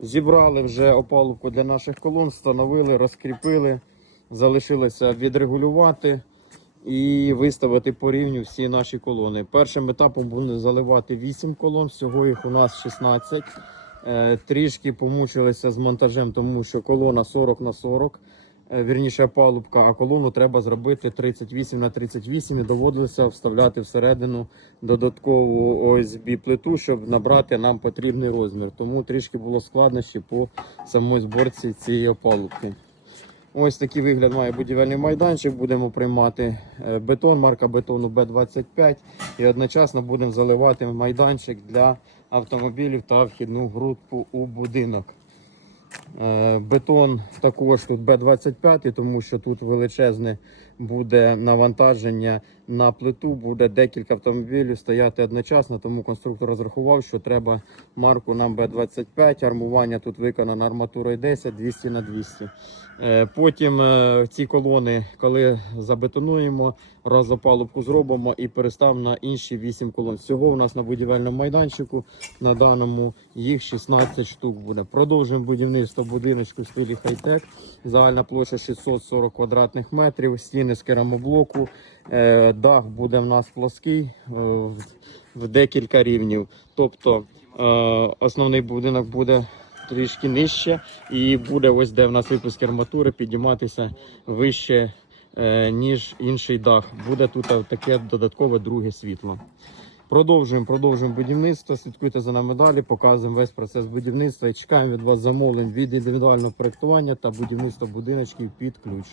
Зібрали вже опалубку для наших колон, встановили, розкріпили. Залишилося відрегулювати і виставити по рівню всі наші колони. Першим етапом будемо заливати 8 колон, всього їх у нас 16. Е, Трішки помучилися з монтажем, тому що колона 40 на 40. Е, Вірніше палубка, а колону треба зробити 38 на 38 і доводилося вставляти всередину додаткову ОСБ плиту, щоб набрати нам потрібний розмір. Тому трішки було складнощі по самій зборці цієї опалубки. Ось такий вигляд має будівельний майданчик. Будемо приймати е, бетон, марка бетону Б25 і одночасно будемо заливати майданчик для автомобілів та вхідну групу у будинок. Е, Бетон також тут Б25, тому що тут величезне буде навантаження на плиту, буде декілька автомобілів стояти одночасно, тому конструктор розрахував, що треба марку нам Б25, армування тут виконано арматурою 10, 200 на 200. Е, Потім е, ці колони, коли забетонуємо, розопалубку зробимо і переставимо на інші 8 колон. Всього у нас на будівельному майданчику на даному їх 16 штук буде. Продовжуємо будівництво будиночку в стилі хай-тек. Загальна площа 640 квадратних метрів, стіни з керамоблоку. Е, Дах буде в нас плоский е, в- декілька рівнів. Тобто е, основний будинок буде трішки нижче, і буде ось де в нас випуск арматури підніматися вище, ніж інший дах. Буде тут таке додаткове друге світло. Продовжуємо, продовжуємо будівництво. Слідкуйте за нами далі, показуємо весь процес будівництва і чекаємо від вас замовлень від індивідуального проектування та будівництва будиночків під ключ.